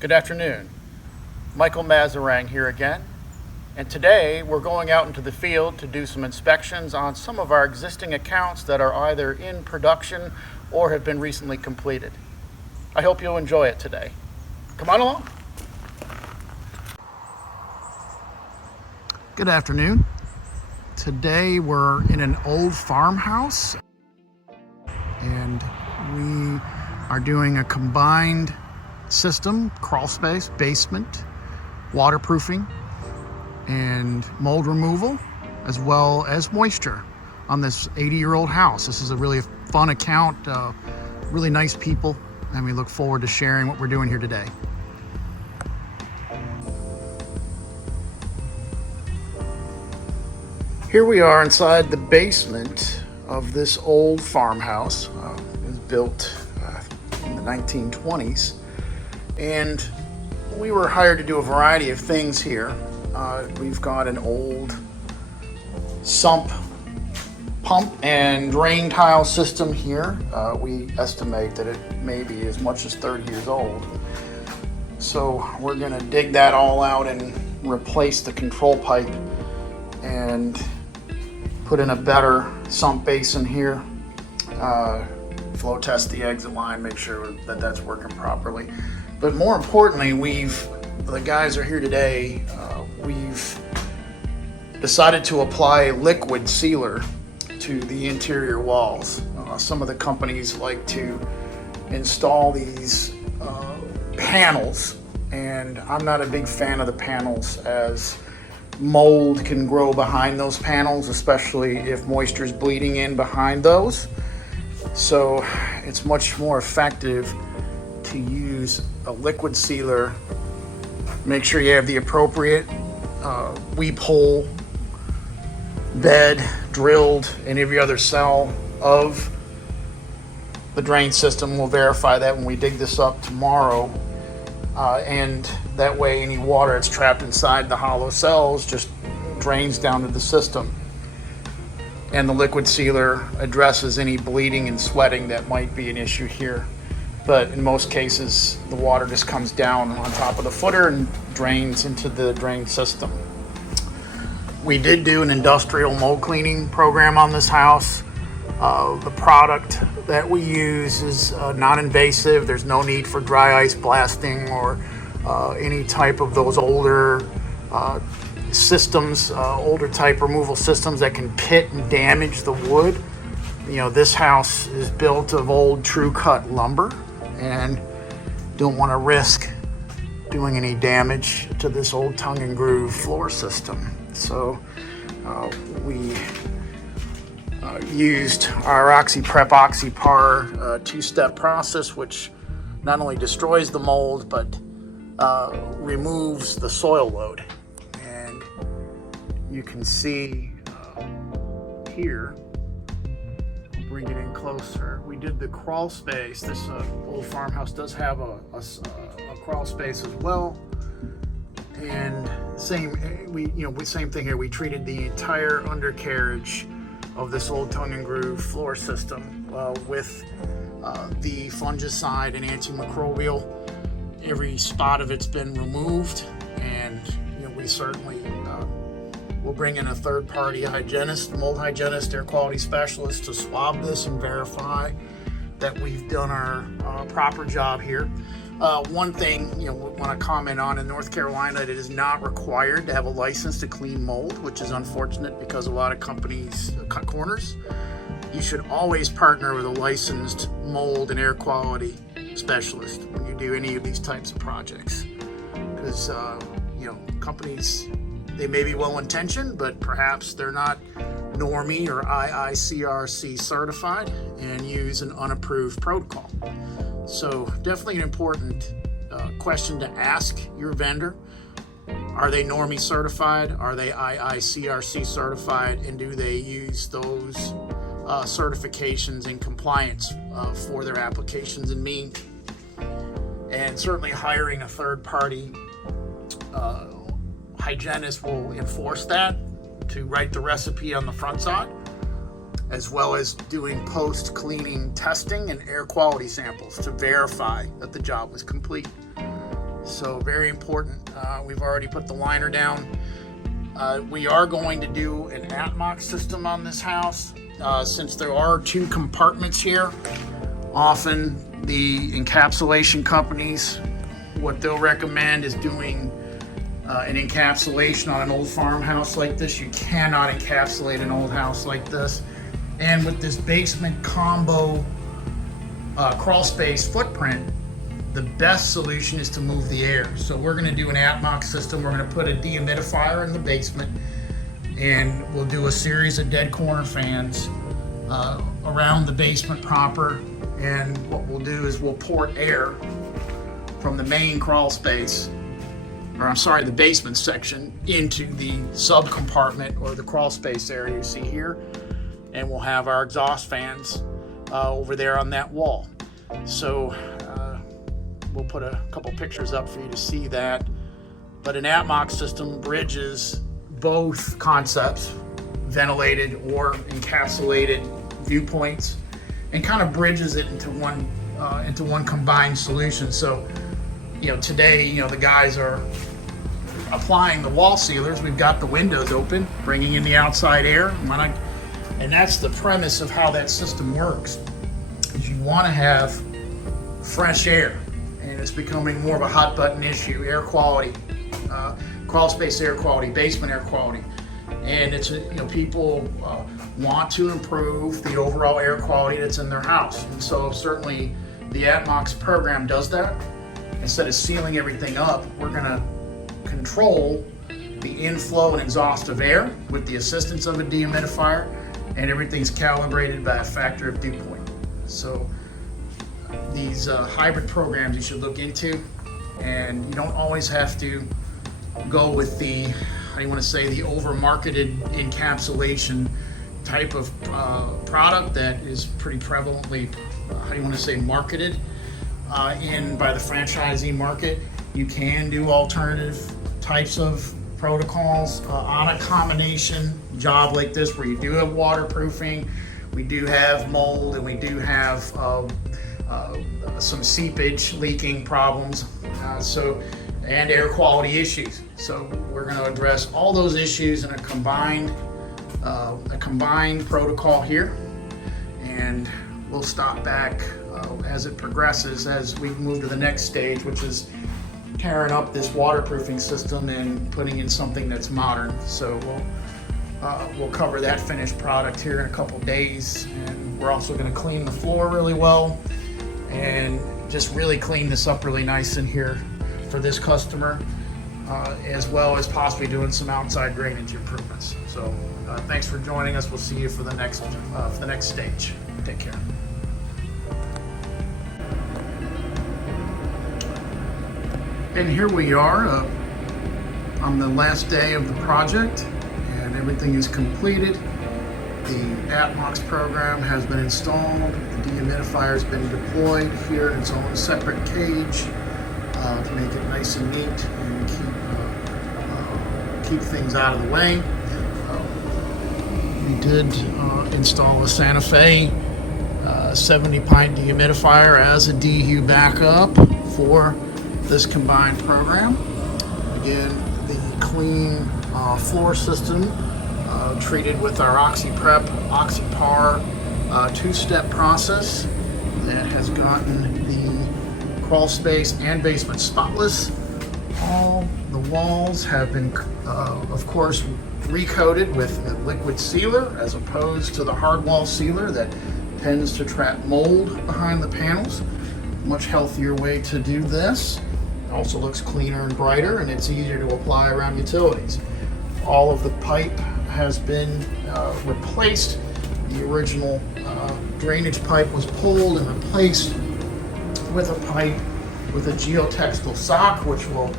Good afternoon. Michael Masserang here again, and today we're going out into the field to do some inspections on some of our existing accounts that are either in production or have been recently completed. I hope you'll enjoy it today. Come on along. Good afternoon. Today we're in an old farmhouse and we are doing a combined system, crawl space, basement, waterproofing, and mold removal, as well as moisture on this 80-year-old house. This is a really fun account, really nice people, and we look forward to sharing what we're doing here today. Here we are inside the basement of this old farmhouse. It was built in the 1920s, and we were hired to do a variety of things here. We've got an old sump pump and drain tile system here. We estimate that it may be as much as 30 years old. So we're gonna dig that all out and replace the control pipe and put in a better sump basin here. Flow test the exit line, make sure that that's working properly. But more importantly, the guys are here today, we've decided to apply liquid sealer to the interior walls. Some of the companies like to install these panels, and I'm not a big fan of the panels, as mold can grow behind those panels, especially if moisture is bleeding in behind those. So it's much more effective to use a liquid sealer. Make sure you have the appropriate weep hole bed drilled in every other cell of the drain system. We'll verify that when we dig this up tomorrow, and that way any water that's trapped inside the hollow cells just drains down to the system. And the liquid sealer addresses any bleeding and sweating that might be an issue here. But in most cases, the water just comes down on top of the footer and drains into the drain system. We did do an industrial mold cleaning program on this house. The product that we use is non-invasive. There's no need for dry ice blasting or any type of those older systems, older type removal systems that can pit and damage the wood. You know, this house is built of old true cut lumber, and don't want to risk doing any damage to this old tongue and groove floor system. So we used our OxyPrep OxyPar two-step process, which not only destroys the mold but removes the soil load. And you can see here, I'll bring it in closer. We did the crawl space. This old farmhouse does have a crawl space as well. And same thing here. We treated the entire undercarriage of this old tongue and groove floor system with the fungicide and antimicrobial. Every spot of it's been removed, and we certainly will bring in a third-party hygienist, mold hygienist, air quality specialist to swab this and verify that we've done our proper job here. One thing we want to comment on: in North Carolina, it is not required to have a license to clean mold, which is unfortunate because a lot of companies cut corners. You should always partner with a licensed mold and air quality specialist when you do any of these types of projects, because companies, they may be well-intentioned, but perhaps they're not NORMI or IICRC certified and use an unapproved protocol. So definitely an important question to ask your vendor. Are they NORMI certified? Are they IICRC certified? And do they use those certifications and compliance for their applications and means? And certainly hiring a third-party hygienist will enforce that, to write the recipe on the front side, as well as doing post-cleaning testing and air quality samples to verify that the job was complete. So very important. We've already put the liner down. We are going to do an Atmos system on this house. Since there are 2 compartments here, often the encapsulation companies, what they'll recommend is doing an encapsulation on an old farmhouse like this. You cannot encapsulate an old house like this. And with this basement combo crawl space footprint, the best solution is to move the air. So we're going to do an Atmos system. We're going to put a dehumidifier in the basement, and we'll do a series of dead corner fans around the basement proper. And what we'll do is we'll port air from the main crawl space, or I'm sorry, the basement section, into the sub compartment or the crawl space area you see here. And we'll have our exhaust fans over there on that wall. So we'll put a couple pictures up for you to see that. But an Atmos system bridges both concepts, ventilated or encapsulated viewpoints, and kind of bridges it into one combined solution. So, today, the guys are applying the wall sealers. We've got the windows open, bringing in the outside air. And that's the premise of how that system works, is you want to have fresh air. And it's becoming more of a hot button issue, air quality, crawl space air quality, basement air quality. And it's, people want to improve the overall air quality that's in their house. And so certainly the Atmos program does that. Instead of sealing everything up, we're gonna control the inflow and exhaust of air with the assistance of a dehumidifier, and everything's calibrated by a factor of dew point. So these hybrid programs you should look into, and you don't always have to go with the, the over-marketed encapsulation type of product that is pretty prevalently, marketed by the franchisee market. You can do alternative types of protocols on a combination job like this, where you do have waterproofing, we do have mold, and we do have some seepage leaking problems, and air quality issues. So we're going to address all those issues in a combined protocol here, and we'll stop back as it progresses, as we move to the next stage, which is tearing up this waterproofing system and putting in something that's modern. So we'll cover that finished product here in a couple days, and we're also going to clean the floor really well and just really clean this up really nice in here for this customer, as well as possibly doing some outside drainage improvements. So thanks for joining us. We'll see you for the next stage. Take care. And here we are on the last day of the project, and everything is completed. The Atmos program has been installed. The dehumidifier has been deployed here in its own separate cage to make it nice and neat and keep things out of the way. We did install a Santa Fe 70-pint dehumidifier as a dehu backup for this combined program. Again, the clean floor system treated with our OxyPrep, OxyPar 2-step process that has gotten the crawl space and basement spotless. All the walls have been, of course, recoated with a liquid sealer as opposed to the hard wall sealer that tends to trap mold behind the panels. Much healthier way to do this. It also looks cleaner and brighter, and it's easier to apply around utilities. All of the pipe has been replaced. The original drainage pipe was pulled and replaced with a pipe with a geotextile sock, which will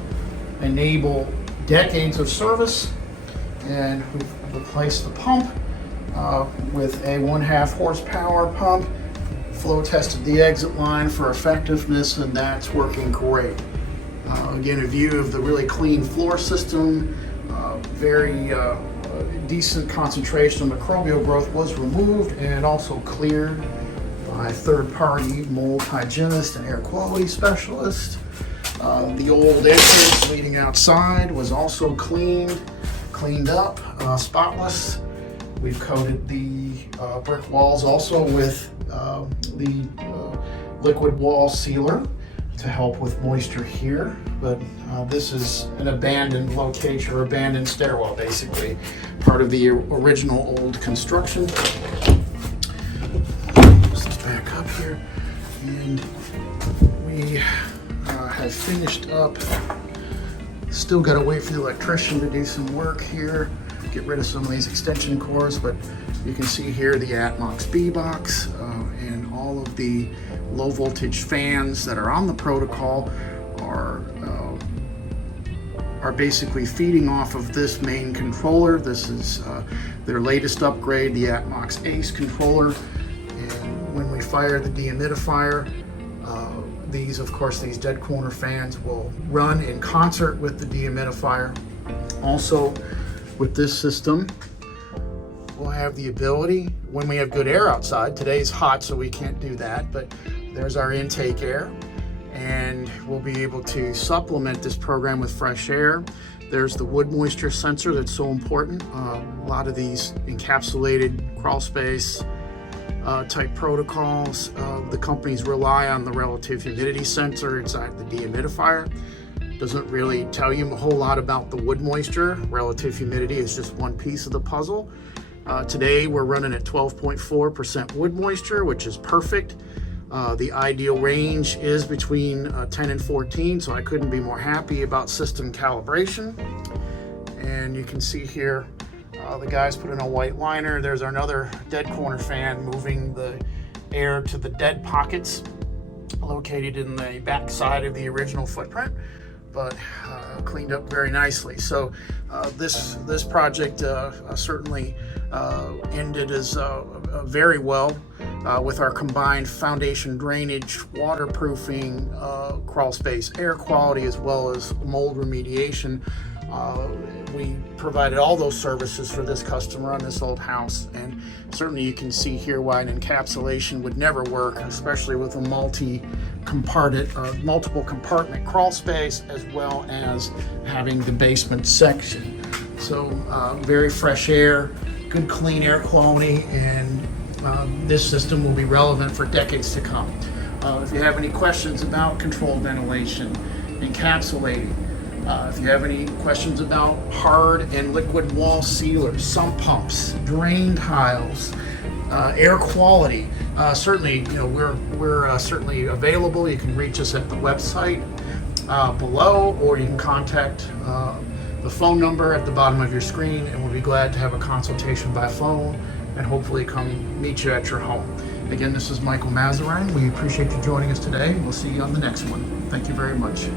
enable decades of service. And we've replaced the pump with a 1/2 horsepower pump. Flow tested the exit line for effectiveness, and that's working great. Again, a view of the really clean floor system. Very decent concentration of microbial growth was removed and also cleared by third-party mold hygienist and air quality specialist. The old entrance leading outside was also cleaned up, spotless. We've coated the brick walls also with the liquid wall sealer to help with moisture here. But this is an abandoned location, or abandoned stairwell, basically, part of the original old construction. Let's back up here, and we have finished up. Still got to wait for the electrician to do some work here, get rid of some of these extension cords, but you can see here the Atmos B box and all of the low voltage fans that are on the protocol are basically feeding off of this main controller. This is their latest upgrade, the Atmos Ace controller. And when we fire the dehumidifier, these dead corner fans will run in concert with the dehumidifier. Also, with this system, we'll have the ability, when we have good air outside, today's hot so we can't do that, but there's our intake air, and we'll be able to supplement this program with fresh air. There's the wood moisture sensor that's so important. A lot of these encapsulated crawl space type protocols, the companies rely on the relative humidity sensor inside the dehumidifier. Doesn't really tell you a whole lot about the wood moisture. Relative humidity is just one piece of the puzzle. Today we're running at 12.4% wood moisture, which is perfect. The ideal range is between 10 and 14, so I couldn't be more happy about system calibration. And you can see here, the guys put in a white liner. There's another dead corner fan moving the air to the dead pockets located in the back side of the original footprint, but cleaned up very nicely. So this project certainly ended as very well with our combined foundation drainage, waterproofing, crawl space air quality, as well as mold remediation. We provided all those services for this customer on this old house, and certainly you can see here why an encapsulation would never work, especially with a multiple compartment crawl space, as well as having the basement section. So very fresh air, good clean air quality, and this system will be relevant for decades to come. If you have any questions about controlled ventilation, encapsulating, if you have any questions about hard and liquid wall sealers, sump pumps, drain tiles, air quality, certainly, we're certainly available. You can reach us at the website below, or you can contact the phone number at the bottom of your screen, and we'll be glad to have a consultation by phone and hopefully come meet you at your home. Again, this is Michael Masserang. We appreciate you joining us today. We'll see you on the next one. Thank you very much.